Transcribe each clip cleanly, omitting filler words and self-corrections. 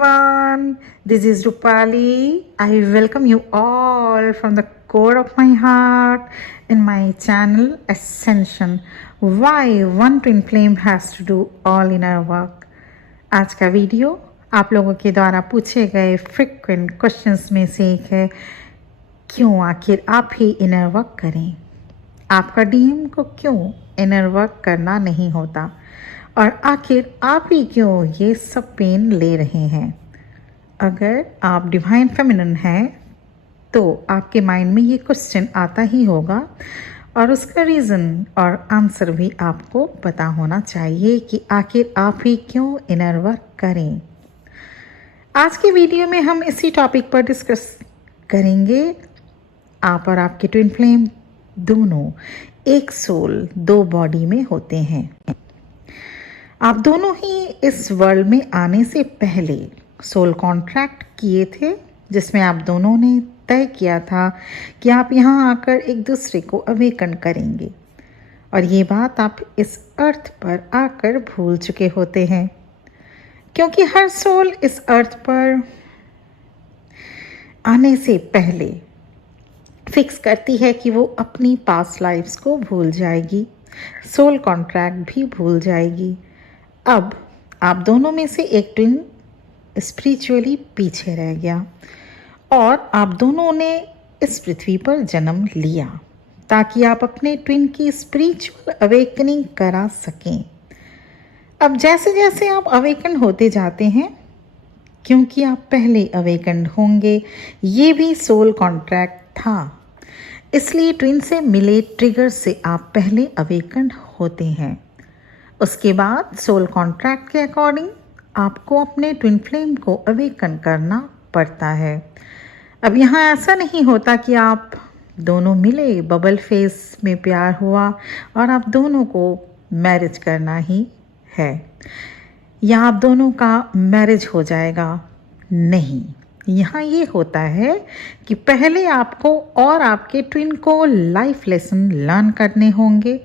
everyone, this is Rupali. I welcome you all from the core of my heart in my channel Ascension. Why one twin flame has to do all inner work. आज का video आप लोगों के द्वारा पूछे गए frequent questions में से एक है, क्यों आखिर आप ही इनर वर्क करें। आपका डीएम को क्यों इनर वर्क करना नहीं होता और आखिर आप ही क्यों ये सब पेन ले रहे हैं। अगर आप डिवाइन फेमिनिन हैं तो आपके माइंड में ये क्वेश्चन आता ही होगा और उसका रीज़न और आंसर भी आपको पता होना चाहिए कि आखिर आप ही क्यों इनर वर्क करें। आज के वीडियो में हम इसी टॉपिक पर डिस्कस करेंगे। आप और आपके ट्विन फ्लेम दोनों एक सोल दो बॉडी में होते हैं। आप दोनों ही इस वर्ल्ड में आने से पहले सोल कॉन्ट्रैक्ट किए थे, जिसमें आप दोनों ने तय किया था कि आप यहाँ आकर एक दूसरे को अवेकन करेंगे और ये बात आप इस अर्थ पर आकर भूल चुके होते हैं, क्योंकि हर सोल इस अर्थ पर आने से पहले फिक्स करती है कि वो अपनी पास्ट लाइफ्स को भूल जाएगी, सोल कॉन्ट्रैक्ट भी भूल जाएगी। अब आप दोनों में से एक ट्विन स्पिरिचुअली पीछे रह गया और आप दोनों ने इस पृथ्वी पर जन्म लिया ताकि आप अपने ट्विन की स्पिरिचुअल अवेकनिंग करा सकें। अब जैसे जैसे आप अवेकन होते जाते हैं, क्योंकि आप पहले अवेकन होंगे, ये भी सोल कॉन्ट्रैक्ट था, इसलिए ट्विन से मिले ट्रिगर से आप पहले अवेकन होते हैं। उसके बाद सोल कॉन्ट्रैक्ट के अकॉर्डिंग आपको अपने ट्विन फ्लेम को अवेकन करना पड़ता है। अब यहाँ ऐसा नहीं होता कि आप दोनों मिले, बबल फेस में प्यार हुआ और आप दोनों को मैरिज करना ही है या आप दोनों का मैरिज हो जाएगा। नहीं, यहाँ ये होता है कि पहले आपको और आपके ट्विन को लाइफ लेसन लर्न करने होंगे।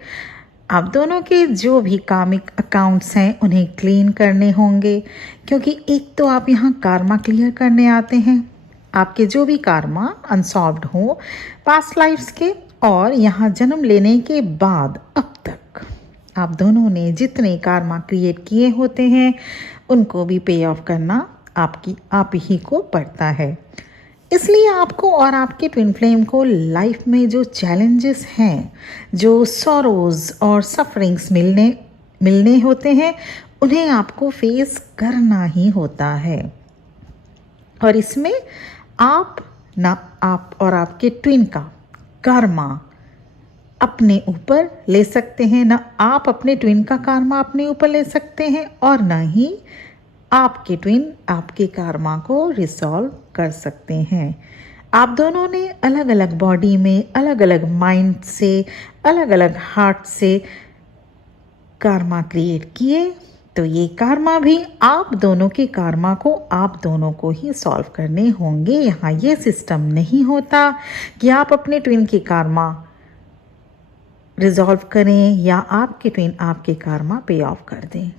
आप दोनों के जो भी कामिक अकाउंट्स हैं उन्हें क्लीन करने होंगे, क्योंकि एक तो आप यहाँ कार्मा क्लियर करने आते हैं, आपके जो भी कार्मा अनसॉल्व्ड हो पास्ट लाइफ्स के, और यहाँ जन्म लेने के बाद अब तक आप दोनों ने जितने कार्मा क्रिएट किए होते हैं उनको भी पे ऑफ करना आप ही को पड़ता है। इसलिए आपको और आपके ट्विन फ्लेम को लाइफ में जो चैलेंजेस हैं, जो सॉरोज और सफरिंग्स मिलने होते हैं, उन्हें आपको फेस करना ही होता है। और इसमें आप और आपके ट्विन का कर्मा अपने ऊपर ले सकते हैं, ना आप अपने ट्विन का कर्मा अपने ऊपर ले सकते हैं और ना ही आपके ट्विन आपके कर्मा को रिसॉल्व कर सकते हैं। आप दोनों ने अलग अलग बॉडी में, अलग अलग माइंड से, अलग अलग हार्ट से कर्मा क्रिएट किए, तो ये कर्मा भी आप दोनों के कर्मा को आप दोनों को ही सॉल्व करने होंगे। यहाँ ये सिस्टम नहीं होता कि आप अपने ट्विन के कर्मा रिजॉल्व करें या आपके ट्विन आपके कर्मा पे ऑफ कर दें।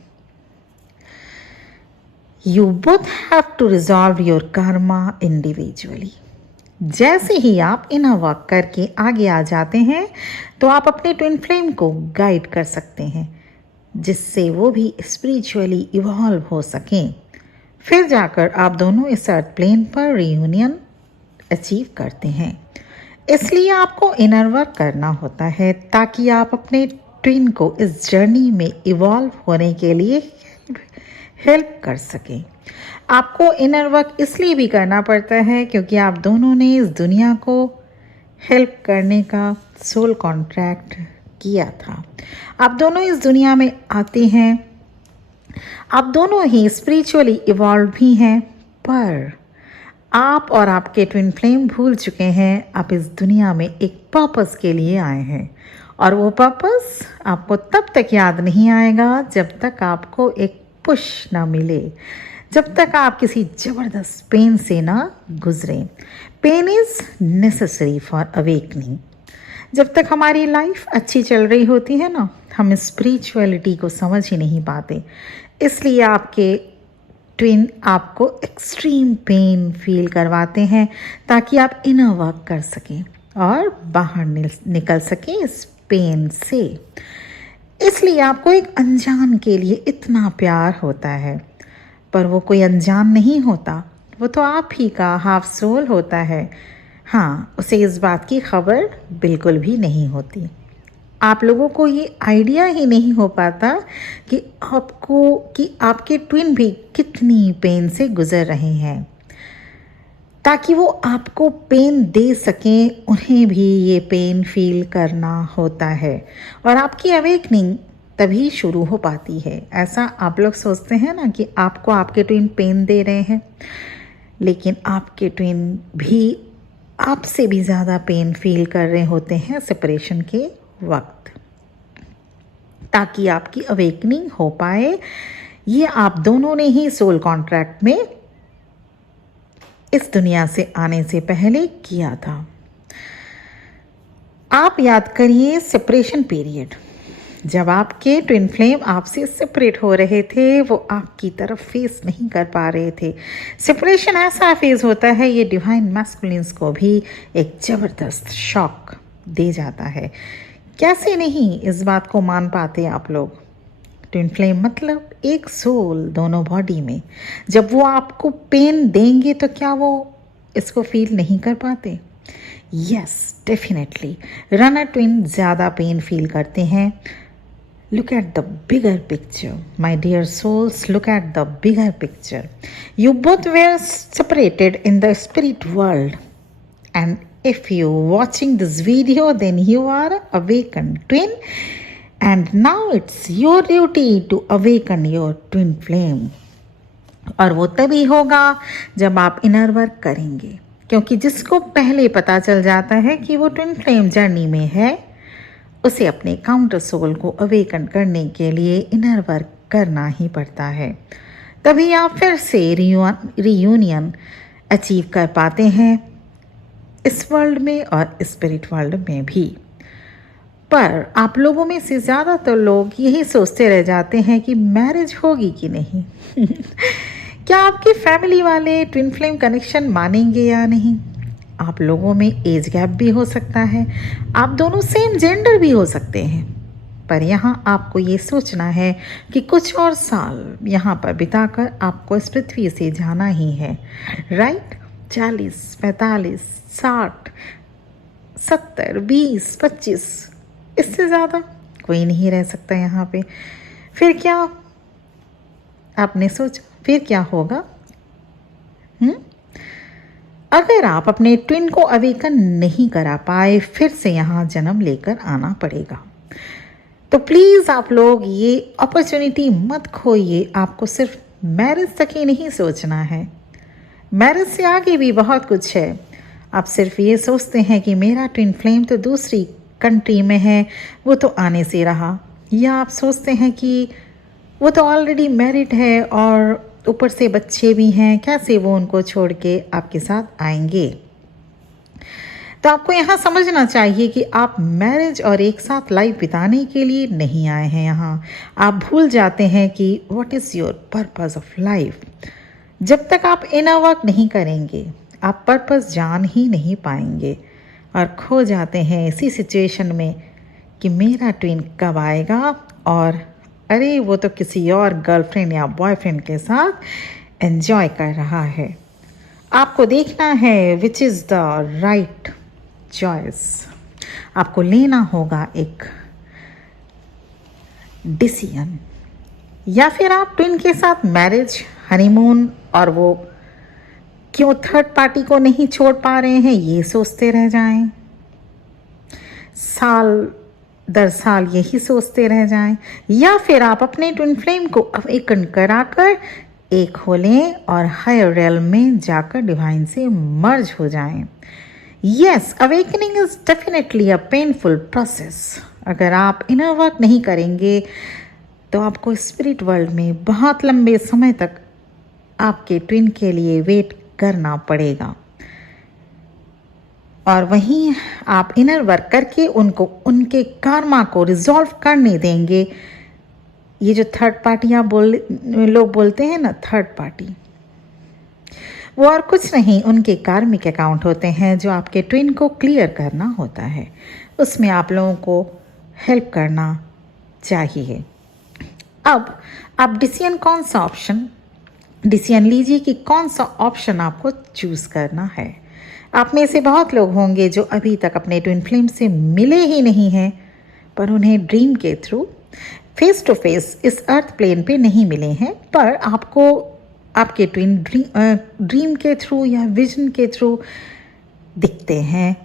You both have to resolve your karma individually. जैसे ही आप इनर वर्क करके आगे आ जाते हैं तो आप अपने ट्विन फ्लेम को गाइड कर सकते हैं, जिससे वो भी स्पिरिचुअली इवॉल्व हो सकें। फिर जाकर आप दोनों इस अर्थ प्लेन पर रियूनियन अचीव करते हैं। इसलिए आपको इनर वर्क करना होता है ताकि आप अपने ट्विन को इस जर्नी में इवॉल्व होने के लिए हेल्प कर सकें। आपको इनर वर्क इसलिए भी करना पड़ता है क्योंकि आप दोनों ने इस दुनिया को हेल्प करने का सोल कॉन्ट्रैक्ट किया था। आप दोनों इस दुनिया में आते हैं, आप दोनों ही स्पिरिचुअली इवॉल्व भी हैं, पर आप और आपके ट्विन फ्लेम भूल चुके हैं आप इस दुनिया में एक पर्पस के लिए आए हैं, और वो पर्पस आपको तब तक याद नहीं आएगा जब तक आपको एक पुश ना मिले, जब तक आप किसी ज़बरदस्त पेन से ना गुजरें। Pain is necessary for awakening. जब तक हमारी लाइफ अच्छी चल रही होती है ना, हम स्पिरिचुअलिटी को समझ ही नहीं पाते। इसलिए आपके ट्विन आपको एक्सट्रीम पेन फील करवाते हैं ताकि आप इनर वर्क कर सकें और बाहर निकल सकें इस पेन से। इसलिए आपको एक अनजान के लिए इतना प्यार होता है, पर वो कोई अनजान नहीं होता, वो तो आप ही का हाफ सोल होता है। हाँ, उसे इस बात की खबर बिल्कुल भी नहीं होती। आप लोगों को ये आइडिया ही नहीं हो पाता कि आपके ट्विन भी कितनी पेन से गुजर रहे हैं। ताकि वो आपको पेन दे सकें, उन्हें भी ये पेन फील करना होता है और आपकी अवेकनिंग तभी शुरू हो पाती है। ऐसा आप लोग सोचते हैं ना कि आपको आपके ट्विन पेन दे रहे हैं, लेकिन आपके ट्विन भी आपसे भी ज़्यादा पेन फील कर रहे होते हैं सेपरेशन के वक्त। ताकि आपकी अवेकनिंग हो पाए, ये आप दोनों ने ही सोल कॉन्ट्रैक्ट में इस दुनिया से आने से पहले किया था। आप याद करिए सेपरेशन पीरियड, जब आपके ट्विन फ्लेम आपसे सेपरेट हो रहे थे, वो आपकी तरफ फेस नहीं कर पा रहे थे। सेपरेशन ऐसा फेज होता है, ये डिवाइन मैस्कुलिन्स को भी एक ज़बरदस्त शॉक दे जाता है। कैसे नहीं इस बात को मान पाते आप लोग? ट्विन फ्लेम मतलब एक सोल दोनों बॉडी में। जब वो आपको पेन देंगे तो क्या वो इसको फील नहीं कर पाते? यस, डेफिनेटली रनर ट्विन ज़्यादा पेन फील करते हैं। Look at the bigger picture, my dear souls. Look at the bigger picture. You both were separated in the spirit world, and if you watching this video, then you are awakened twin, and now it's your duty to awaken your twin flame. और वो तभी होगा जब आप inner work करेंगे, क्योंकि जिसको पहले पता चल जाता है कि वो ट्विन फ्लेम जर्नी में है, उसे अपने काउंटर सोल को अवेकन करने के लिए इनर वर्क करना ही पड़ता है। तभी आप फिर से रियूनियन अचीव कर पाते हैं इस वर्ल्ड में और स्पिरिट वर्ल्ड में भी। पर आप लोगों में से ज़्यादातर लोग यही सोचते रह जाते हैं कि मैरिज होगी कि नहीं। क्या आपके फैमिली वाले ट्विन फ्लेम कनेक्शन मानेंगे या नहीं? आप लोगों में एज गैप भी हो सकता है, आप दोनों सेम जेंडर भी हो सकते हैं, पर यहाँ आपको ये सोचना है कि कुछ और साल यहाँ पर बिताकर आपको इस पृथ्वी से जाना ही है। राइट? 40, 45, 60, 70, 20, 25, इससे ज़्यादा कोई नहीं रह सकता यहाँ पे। फिर क्या आपने सोचा, फिर क्या होगा? अगर आप अपने ट्विन को अवेकन नहीं करा पाए, फिर से यहाँ जन्म लेकर आना पड़ेगा। तो प्लीज़ आप लोग ये अपॉर्चुनिटी मत खोइए। आपको सिर्फ मैरिज तक ही नहीं सोचना है, मैरिज से आगे भी बहुत कुछ है। आप सिर्फ ये सोचते हैं कि मेरा ट्विन फ्लेम तो दूसरी कंट्री में है, वो तो आने से रहा, या आप सोचते हैं कि वो तो ऑलरेडी मैरिड है और ऊपर से बच्चे भी हैं, कैसे वो उनको छोड़ के आपके साथ आएंगे। तो आपको यहाँ समझना चाहिए कि आप मैरिज और एक साथ लाइफ बिताने के लिए नहीं आए हैं यहाँ। आप भूल जाते हैं कि what is your purpose of life. जब तक आप इनर वर्क नहीं करेंगे, आप पर्पस जान ही नहीं पाएंगे और खो जाते हैं इसी सिचुएशन में कि मेरा ट्विन कब आएगा, और अरे वो तो किसी और गर्लफ्रेंड या बॉयफ्रेंड के साथ एंजॉय कर रहा है। आपको देखना है which is the right choice. आपको लेना होगा एक डिसीजन। या फिर आप ट्विन के साथ मैरिज, हनीमून और वो क्यों थर्ड पार्टी को नहीं छोड़ पा रहे हैं ये सोचते रह जाएं, साल दर साल यही सोचते रह जाएं। या फिर आप अपने ट्विन फ्लेम को अवेकन कराकर एक हो लें और हायर रियल्म में जाकर डिवाइन से मर्ज हो जाएं। Yes, awakening is definitely a painful process. अगर आप इनर वर्क नहीं करेंगे तो आपको स्पिरिट वर्ल्ड में बहुत लंबे समय तक आपके ट्विन के लिए वेट करना पड़ेगा, और वहीं आप इनर वर्क करके उनको उनके कर्मा को रिजॉल्व करने देंगे ये जो थर्ड पार्टी लोग बोलते हैं ना, थर्ड पार्टी, वो और कुछ नहीं, उनके कार्मिक अकाउंट होते हैं जो आपके ट्विन को क्लियर करना होता है। उसमें आप लोगों को हेल्प करना चाहिए। अब आप डिसीजन लीजिए कि कौन सा ऑप्शन आपको चूज़ करना है। आप में से बहुत लोग होंगे जो अभी तक अपने ट्विन फ्लेम से मिले ही नहीं हैं, पर उन्हें ड्रीम के थ्रू फेस टू फेस इस अर्थ प्लेन पे नहीं मिले हैं, पर आपको आपके ट्विन ड्रीम के थ्रू या विजन के थ्रू दिखते हैं।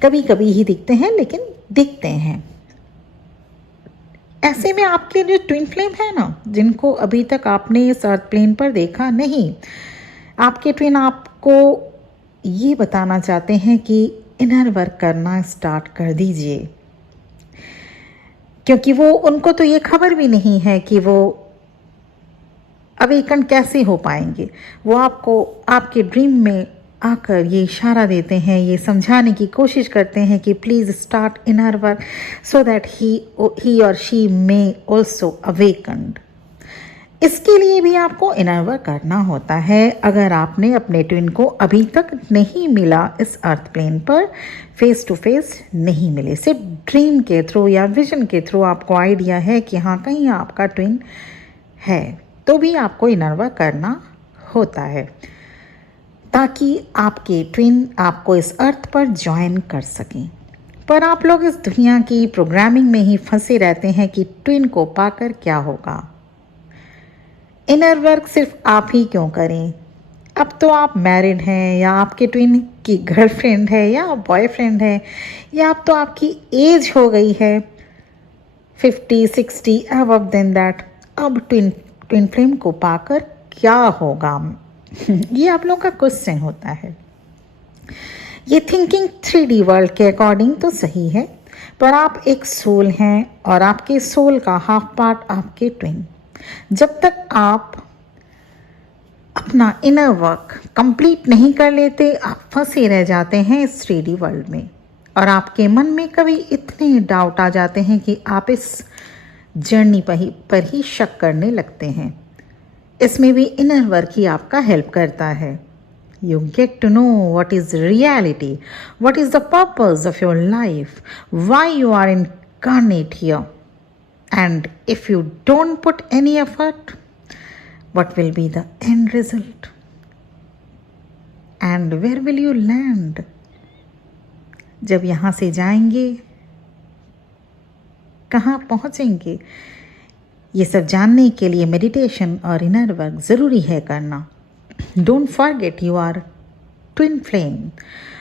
कभी कभी ही दिखते हैं, लेकिन दिखते हैं। ऐसे में आपके जो ट्विन फ्लेम है ना, जिनको अभी तक आपने इस अर्थ प्लेन पर देखा नहीं, आपके ट्विन आपको ये बताना चाहते हैं कि इनर वर्क करना स्टार्ट कर दीजिए, क्योंकि वो उनको तो ये खबर भी नहीं है कि वो अवेकन कैसे हो पाएंगे। वो आपको आपके ड्रीम में आकर ये इशारा देते हैं, ये समझाने की कोशिश करते हैं कि please start inner work so that he और शी मे ऑल्सो अवेकन्ड। इसके लिए भी आपको इनर वर्क करना होता है। अगर आपने अपने ट्विन को अभी तक नहीं मिला, इस अर्थ प्लेन पर फेस टू फेस नहीं मिले, सिर्फ ड्रीम के थ्रू या विजन के थ्रू आपको आइडिया है कि हाँ कहीं आपका ट्विन है, तो भी आपको इनर वर्क करना होता है ताकि आपके ट्विन आपको इस अर्थ पर ज्वाइन कर सकें। पर आप लोग इस दुनिया की प्रोग्रामिंग में ही फंसे रहते हैं कि ट्विन को पाकर क्या होगा। इनर वर्क सिर्फ आप ही क्यों करें? अब तो आप मैरिड हैं, या आपके ट्विन की गर्लफ्रेंड है या बॉयफ्रेंड है, या अब तो आपकी एज हो गई है 50, 60 अबव देन दैट। अब ट्विन फ्लेम को पाकर क्या होगा? ये आप लोगों का क्वेश्चन होता है। ये थिंकिंग 3D वर्ल्ड के अकॉर्डिंग तो सही है, पर आप एक सोल हैं और आपके सोल का हाफ पार्ट आपके ट्विन। जब तक आप अपना इनर वर्क कंप्लीट नहीं कर लेते, आप फंसे रह जाते हैं इस 3D वर्ल्ड में, और आपके मन में कभी इतने डाउट आ जाते हैं कि आप इस जर्नी पर ही शक करने लगते हैं। इसमें भी इनर वर्क ही आपका हेल्प करता है। You get to know what is reality, what is the purpose of your life, why you are incarnate here. And if you don't put any effort, what will be the end result? And where will you land? जब यहाँ से जाएंगे, कहाँ पहुँचेंगे? ये सब जानने के लिए मेडिटेशन और इनर वर्क ज़रूरी है करना। Don't forget you are twin flame.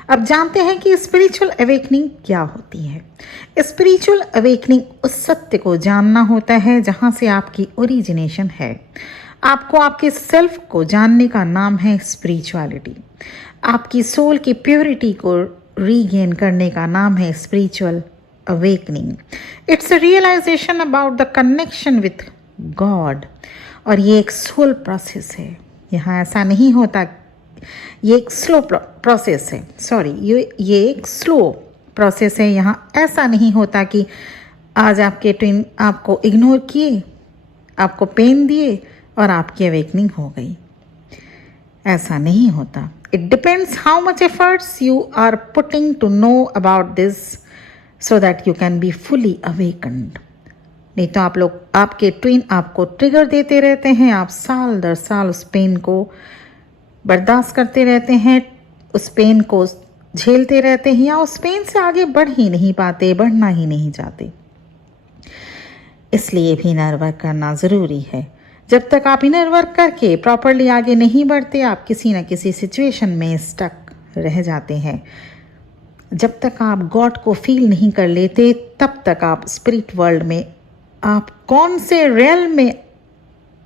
अब जानते हैं कि स्पिरिचुअल अवेकनिंग क्या होती है। स्पिरिचुअल अवेकनिंग उस सत्य को जानना होता है जहाँ से आपकी ओरिजिनेशन है। आपको आपके सेल्फ को जानने का नाम है स्पिरिचुअलिटी। आपकी सोल की प्योरिटी को रीगेन करने का नाम है spiritual awakening. It's a realisation about the connection with God. और ये एक सोल प्रोसेस है। यहाँ ऐसा नहीं होता, ये एक स्लो प्रोसेस है, सॉरी, ये एक स्लो प्रोसेस है। यहाँ ऐसा नहीं होता कि आज आपके ट्विन आपको इग्नोर किए, आपको पेन दिए और आपकी अवेकनिंग हो गई। ऐसा नहीं होता। It depends how much efforts you are putting to know about this so that you can be fully awakened। नहीं तो आपके ट्विन आपको ट्रिगर देते रहते हैं, आप साल दर साल उस पेन को बर्दाश्त करते रहते हैं, उस पेन को झेलते रहते हैं, या उस पेन से आगे बढ़ ही नहीं पाते, बढ़ना ही नहीं चाहते। इसलिए भी इनर वर्क करना ज़रूरी है। जब तक आप इनर वर्क करके प्रॉपरली आगे नहीं बढ़ते, आप किसी न किसी सिचुएशन में स्टक रह जाते हैं। जब तक आप गॉड को फील नहीं कर लेते, तब तक आप स्पिरिट वर्ल्ड में आप कौन से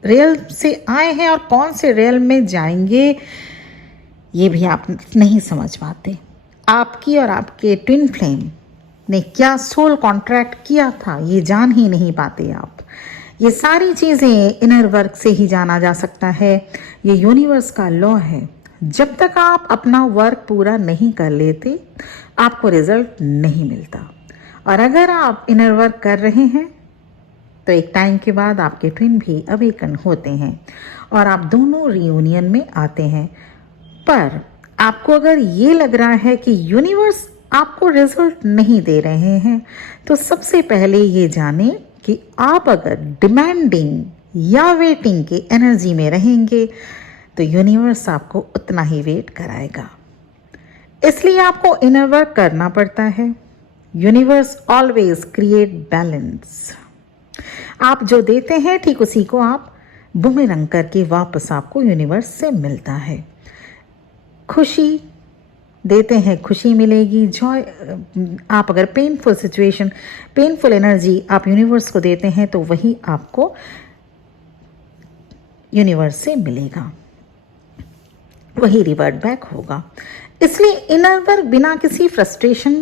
रियल से आए हैं और कौन से रियल में जाएंगे, ये भी आप नहीं समझ पाते। आपकी और आपके ट्विन फ्लेम ने क्या सोल कॉन्ट्रैक्ट किया था, ये जान ही नहीं पाते आप। ये सारी चीज़ें इनर वर्क से ही जाना जा सकता है। ये यूनिवर्स का लॉ है। जब तक आप अपना वर्क पूरा नहीं कर लेते, आपको रिजल्ट नहीं मिलता। और अगर आप इनर वर्क कर रहे हैं तो एक टाइम के बाद आपके ट्विन भी अवेकन होते हैं और आप दोनों रियूनियन में आते हैं। पर आपको अगर ये लग रहा है कि यूनिवर्स आपको रिजल्ट नहीं दे रहे हैं, तो सबसे पहले ये जाने कि आप अगर डिमांडिंग या वेटिंग की एनर्जी में रहेंगे तो यूनिवर्स आपको उतना ही वेट कराएगा। इसलिए आपको इनर वर्क करना पड़ता है। Universe always create balance. आप जो देते हैं ठीक उसी को आप बूमेरंग करके वापस आपको यूनिवर्स से मिलता है। खुशी देते हैं, खुशी मिलेगी। जॉय, आप अगर पेनफुल सिचुएशन, पेनफुल एनर्जी आप यूनिवर्स को देते हैं तो वही आपको यूनिवर्स से मिलेगा, वही रिवर्ट बैक होगा। इसलिए इनर वर्क बिना किसी फ्रस्ट्रेशन,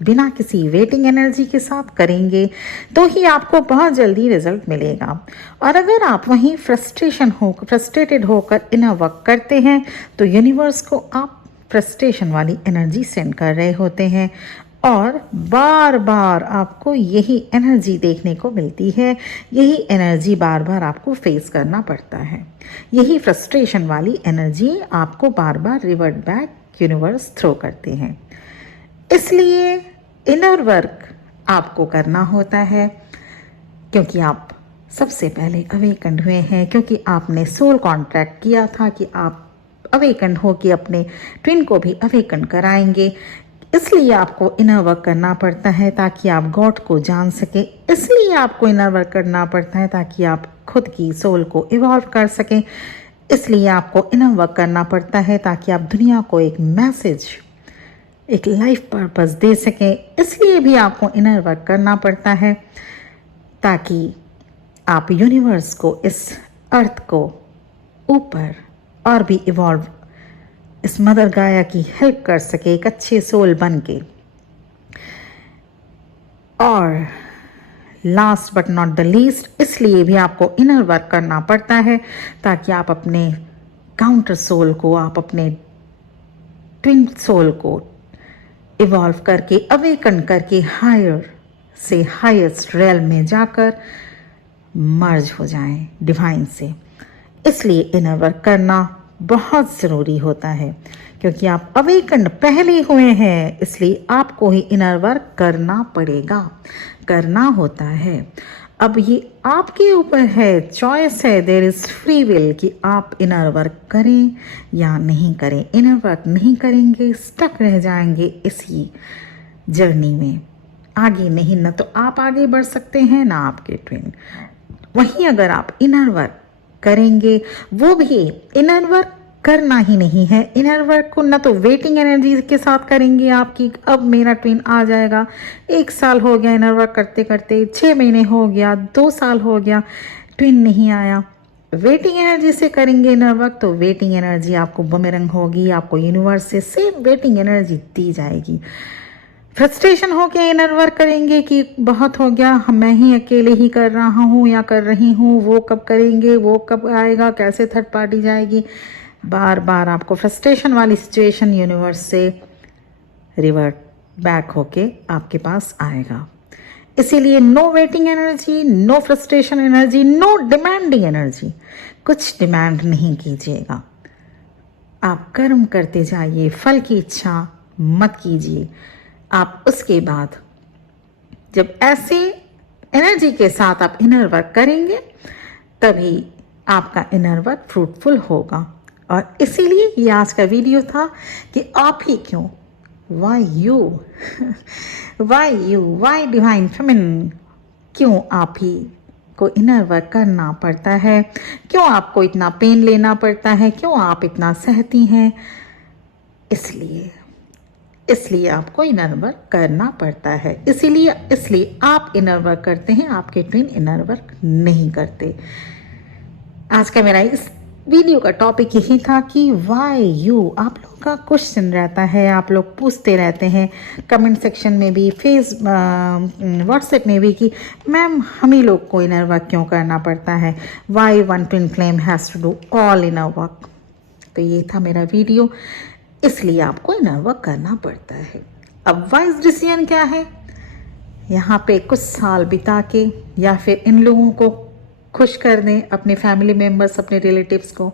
बिना किसी वेटिंग एनर्जी के साथ करेंगे तो ही आपको बहुत जल्दी रिजल्ट मिलेगा। और अगर आप वहीं फ्रस्ट्रेटेड होकर इनर वर्क करते हैं तो यूनिवर्स को आप फ्रस्ट्रेशन वाली एनर्जी सेंड कर रहे होते हैं और बार बार आपको यही एनर्जी देखने को मिलती है। यही एनर्जी बार बार आपको फेस करना पड़ता है। यही फ्रस्ट्रेशन वाली एनर्जी आपको बार बार रिवर्ट बैक यूनिवर्स थ्रो करते हैं। इसलिए इनर वर्क आपको करना होता है, क्योंकि आप सबसे पहले अवेकन हुए हैं, क्योंकि आपने सोल कॉन्ट्रैक्ट किया था कि आप अवेकन हो कि अपने ट्विन को भी अवेकन कराएंगे। इसलिए आपको इनर वर्क करना पड़ता है ताकि आप गॉड को जान सकें। इसलिए आपको इनर वर्क करना पड़ता है ताकि आप खुद की सोल को इवॉल्व कर सकें। इसलिए आपको इनर वर्क करना पड़ता है ताकि आप दुनिया को एक मैसेज, एक लाइफ पर्पस दे सकें। इसलिए भी आपको इनर वर्क करना पड़ता है ताकि आप यूनिवर्स को, इस अर्थ को ऊपर और भी इवॉल्व, इस मदर गाया की हेल्प कर सके एक अच्छे सोल बन के। और last but not the least, इसलिए भी आपको इनर वर्क करना पड़ता है ताकि आप अपने काउंटर सोल को, आप अपने ट्विन सोल को इवॉल्व करके, अवेकन करके हायर से हाईएस्ट रियल्म में जाकर मर्ज हो जाएं डिवाइन से। इसलिए इनर वर्क करना बहुत ज़रूरी होता है, क्योंकि आप अवेकन पहले हुए हैं। इसलिए आपको ही इनर वर्क करना पड़ेगा, करना होता है। अब ये आपके ऊपर है, चॉइस है, देयर इज़ फ्री विल कि आप इनर वर्क करें या नहीं करें। इनर वर्क नहीं करेंगे, स्टक रह जाएंगे इसी जर्नी में, आगे नहीं, ना तो आप आगे बढ़ सकते हैं ना आपके ट्विन। वहीं अगर आप इनर वर्क करेंगे, वो भी इनर वर्क करना ही नहीं है। इनर वर्क को ना तो वेटिंग एनर्जी के साथ करेंगे आपकी, अब मेरा ट्विन आ जाएगा, 1 साल हो गया इनर वर्क करते करते, 6 महीने हो गया, 2 साल हो गया, ट्विन नहीं आया। वेटिंग एनर्जी से करेंगे इनर वर्क तो वेटिंग एनर्जी आपको बूमेरंग होगी, आपको यूनिवर्स से सेम वेटिंग एनर्जी दी जाएगी। फ्रस्ट्रेशन हो के इनर वर्क करेंगे कि बहुत हो गया, मैं ही अकेले ही कर रहा हूँ या कर रही हूँ, वो कब करेंगे, वो कब आएगा, कैसे थर्ड पार्टी जाएगी। बार बार आपको फ्रस्ट्रेशन वाली सिचुएशन यूनिवर्स से रिवर्ट बैक होके आपके पास आएगा। इसीलिए no waiting energy, no frustration energy, no demanding energy. कुछ डिमांड नहीं कीजिएगा, आप कर्म करते जाइए, फल की इच्छा मत कीजिए। आप उसके बाद जब ऐसे एनर्जी के साथ आप इनर वर्क करेंगे तभी आपका इनर वर्क फ्रूटफुल होगा। और इसीलिए ये आज का वीडियो था कि आप ही क्यों, why you why divine feminine, क्यों आप ही को इनर वर्क करना पड़ता है, क्यों आपको इतना पेन लेना पड़ता है, क्यों आप इतना सहती हैं। इसलिए आपको इनर वर्क करना पड़ता है। इसलिए आप इनर वर्क करते हैं, आपके ट्विन इनर वर्क नहीं करते। आज का मेरा इस वीडियो का टॉपिक यही था कि वाई यू। आप लोगों का क्वेश्चन रहता है, आप लोग पूछते रहते हैं कमेंट सेक्शन में भी, व्हाट्सएप में भी कि मैम हम ही लोग को इनर वर्क क्यों करना पड़ता है, why one twin flame has to do all inner work. तो ये था मेरा वीडियो, इसलिए आपको इनर वर्क करना पड़ता है। अब वाइज डिसीजन क्या है, यहाँ पे कुछ साल बिता के या फिर इन लोगों को खुश कर दें, अपने फैमिली मेम्बर्स, अपने रिलेटिव्स को,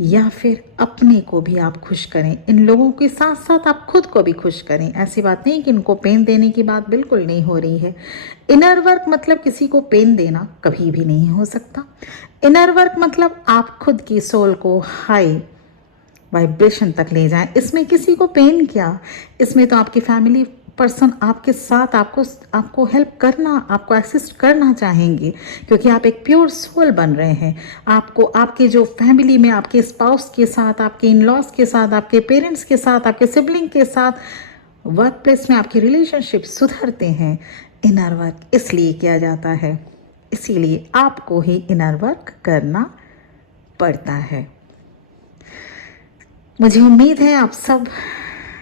या फिर अपने को भी आप खुश करें। इन लोगों के साथ साथ आप खुद को भी खुश करें। ऐसी बात नहीं कि इनको पेन देने की बात बिल्कुल नहीं हो रही है। इनर वर्क मतलब किसी को पेन देना कभी भी नहीं हो सकता। इनर वर्क मतलब आप खुद की सोल को हाई वाइब्रेशन तक ले जाएं। इसमें किसी को पेन क्या, इसमें तो आपकी फैमिली पर्सन आपके साथ आपको हेल्प करना, आपको असिस्ट करना चाहेंगे, क्योंकि आप एक प्योर सोल बन रहे हैं। आपको आपके जो फैमिली में आपके स्पाउस के साथ, आपके इन लॉज के साथ, आपके पेरेंट्स के साथ, आपके सिबलिंग के साथ, वर्क प्लेस में आपके रिलेशनशिप सुधरते हैं। इनर वर्क इसलिए किया जाता है, इसीलिए आपको ही इनर वर्क करना पड़ता है। मुझे उम्मीद है आप सब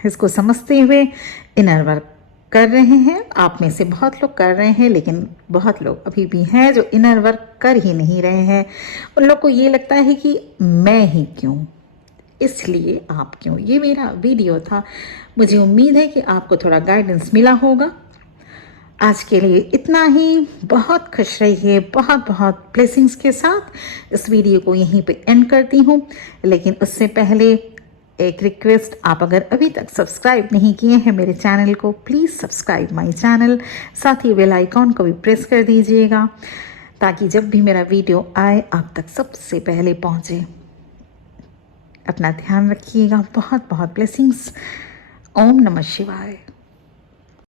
इसको समझते हुए इनर वर्क कर रहे हैं। आप में से बहुत लोग कर रहे हैं, लेकिन बहुत लोग अभी भी हैं जो इनर वर्क कर ही नहीं रहे हैं। उन लोग को ये लगता है कि मैं ही क्यों, इसलिए आप क्यों। ये मेरा वीडियो था। मुझे उम्मीद है कि आपको थोड़ा गाइडेंस मिला होगा। आज के लिए इतना ही। बहुत खुश रहिए, बहुत बहुत ब्लेसिंग्स के साथ इस वीडियो को यहीं पे एंड करती हूँ। लेकिन उससे पहले एक रिक्वेस्ट, आप अगर अभी तक सब्सक्राइब नहीं किए हैं मेरे चैनल को, प्लीज़ सब्सक्राइब माय चैनल। साथ ही बेल आइकॉन को भी प्रेस कर दीजिएगा, ताकि जब भी मेरा वीडियो आए आप तक सबसे पहले पहुँचे। अपना ध्यान रखिएगा। बहुत बहुत ब्लेसिंग्स। ओम नमः शिवाय।